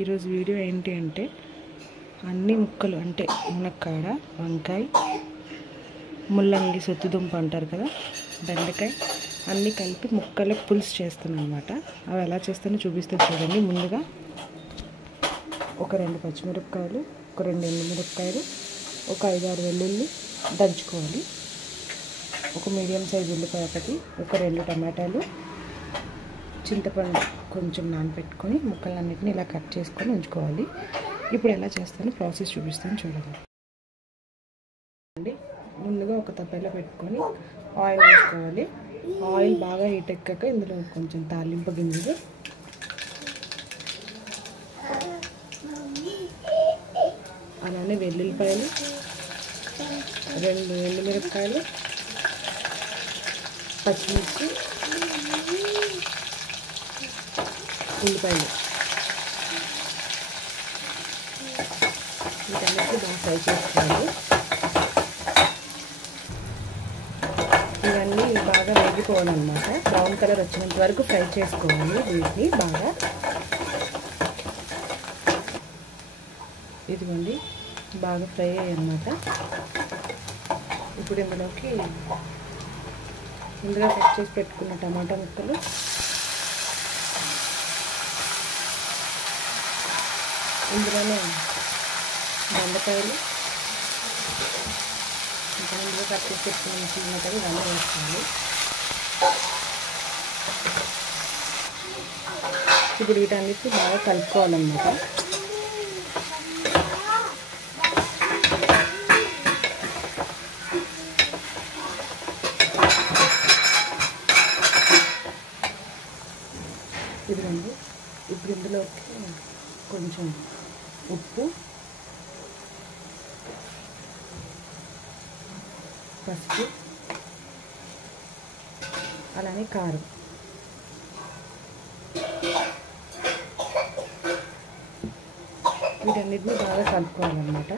ఈరోజు వీడియో ఏంటి అంటే అన్ని ముక్కలు అంటే మునక్కాడ, వంకాయ, ముల్లంగి, సొత్తుదుంప అంటారు కదా, బెండకాయ అన్నీ కలిపి ముక్కలు పులుసు చేస్తున్నాను అనమాట. అవి ఎలా చేస్తానో చూపిస్తే చూడండి. ముందుగా ఒక 2 పచ్చిమిరపకాయలు, ఒక 2 ఎండుమిరపకాయలు, ఒక 5-6 వెల్లుల్లి దంచుకోవాలి. ఒక మీడియం సైజు ఉల్లిపాయ ఒకటి, ఒక 2 టమాటాలు, చింతపండు కొంచెం నానబెట్టుకొని ముక్కలన్నిటిని ఇలా కట్ చేసుకొని ఉంచుకోవాలి. ఇప్పుడు ఎలా చేస్తానో ప్రాసెస్ చూపిస్తాను చూడండి. ముందుగా ఒక తప్పెలో పెట్టుకొని ఆయిల్ వేసుకోవాలి. ఆయిల్ బాగా హీట్ ఎక్కాక ఇందులో కొంచెం తాలింపు గింజలు, అలానే వెల్లుల్లిపాయలు, 2 ఎండుమిరపకాయలు, పచ్చిమిర్చి, ఉల్లిపాయలు వీటన్నిటిని బాగా ఫ్రై చేసుకోవాలి. ఇవన్నీ బాగా వేగిపోవాలన్నమాట. బ్రౌన్ కలర్ వచ్చినంత వరకు ఫ్రై చేసుకోవాలి వీటిని బాగా. ఇదిగోండి బాగా ఫ్రై అయ్యాయి అన్నమాట. ఇప్పుడు ఇందులోకి ముందుగా కట్ చేసి పెట్టుకున్న టమాటా ముక్కలు, ఇందులోనే బెండకాయలు, ఇంకా ఇందులో కట్ చేసి పెట్టుకున్న ముక్కలు ఇవన్నీ వేసుకోవాలి. ఇప్పుడు వీటన్నిటిని బాగా కలుపుకోవాలన్నమాట. ఇదిగోండి ఇప్పుడు ఇందులోకి కొంచెం ఉప్పు, పసుపు, అలానే కారం, వీటన్నిటిని బాగా కలుపుకోవాలన్నమాట.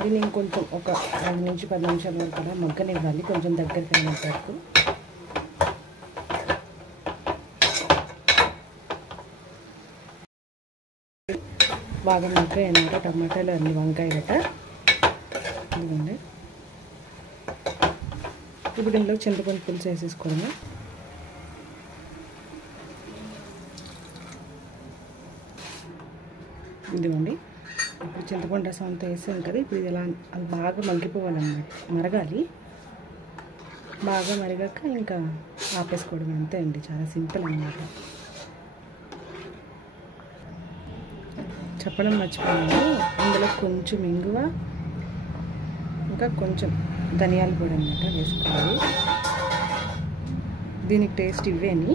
దీన్ని ఇంకొంచెం ఒక 5 నుంచి 10 నిమిషాల వరకు కూడా మగ్గనివ్వాలి, కొంచెం దగ్గరికి అయినంత వరకు. బాగా మగ్గాయి అన్నమాట టమాటాలు అన్ని, వంకాయ గట్ట. ఇదిగోండి ఇప్పుడు ఇందులో చింతపండు పులుసు వేసేసుకోవడము. ఇదిగోండి ఇప్పుడు చింతపండు రసం అంతా వేసాం కదా. ఇప్పుడు ఇది అది బాగా మగ్గిపోవాలన్నమాట, మరగాలి. బాగా మరిగాక ఇంకా ఆపేసుకోవడం అంతే అండి, చాలా సింపుల్ అన్నమాట. చెప్పడం మర్చిపోయాను, ఇందులో కొంచెం ఇంగువ, ఇంకా కొంచెం ధనియాల పొడి అన్నమాట వేసుకోవాలి. దీనికి టేస్ట్ ఇవేని.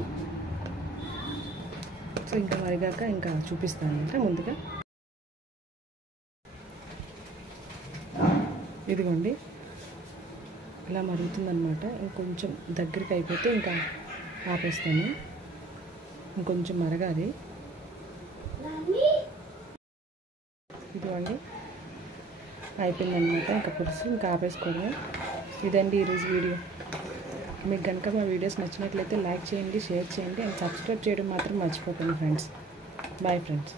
సో ఇంకా మరిగాక ఇంకా చూపిస్తాను అనమాట. ముందుగా ఇదిగోండి ఇలా మరుగుతుందన్నమాట. ఇంకొంచెం దగ్గరికి అయిపోతే ఇంకా ఆపేస్తాను, ఇంకొంచెం మరగాలి. ఇదిగోండి అయిపోయిందనమాట ఇంకా పులుసు, ఇంకా ఆపేసుకోవడమే. ఇదండి ఈరోజు వీడియో. మీకు కనుక మా వీడియోస్ నచ్చినట్లయితే లైక్ చేయండి, షేర్ చేయండి అండ్ సబ్స్క్రైబ్ చేయడం మాత్రం మర్చిపోకండి ఫ్రెండ్స్. Bye friends.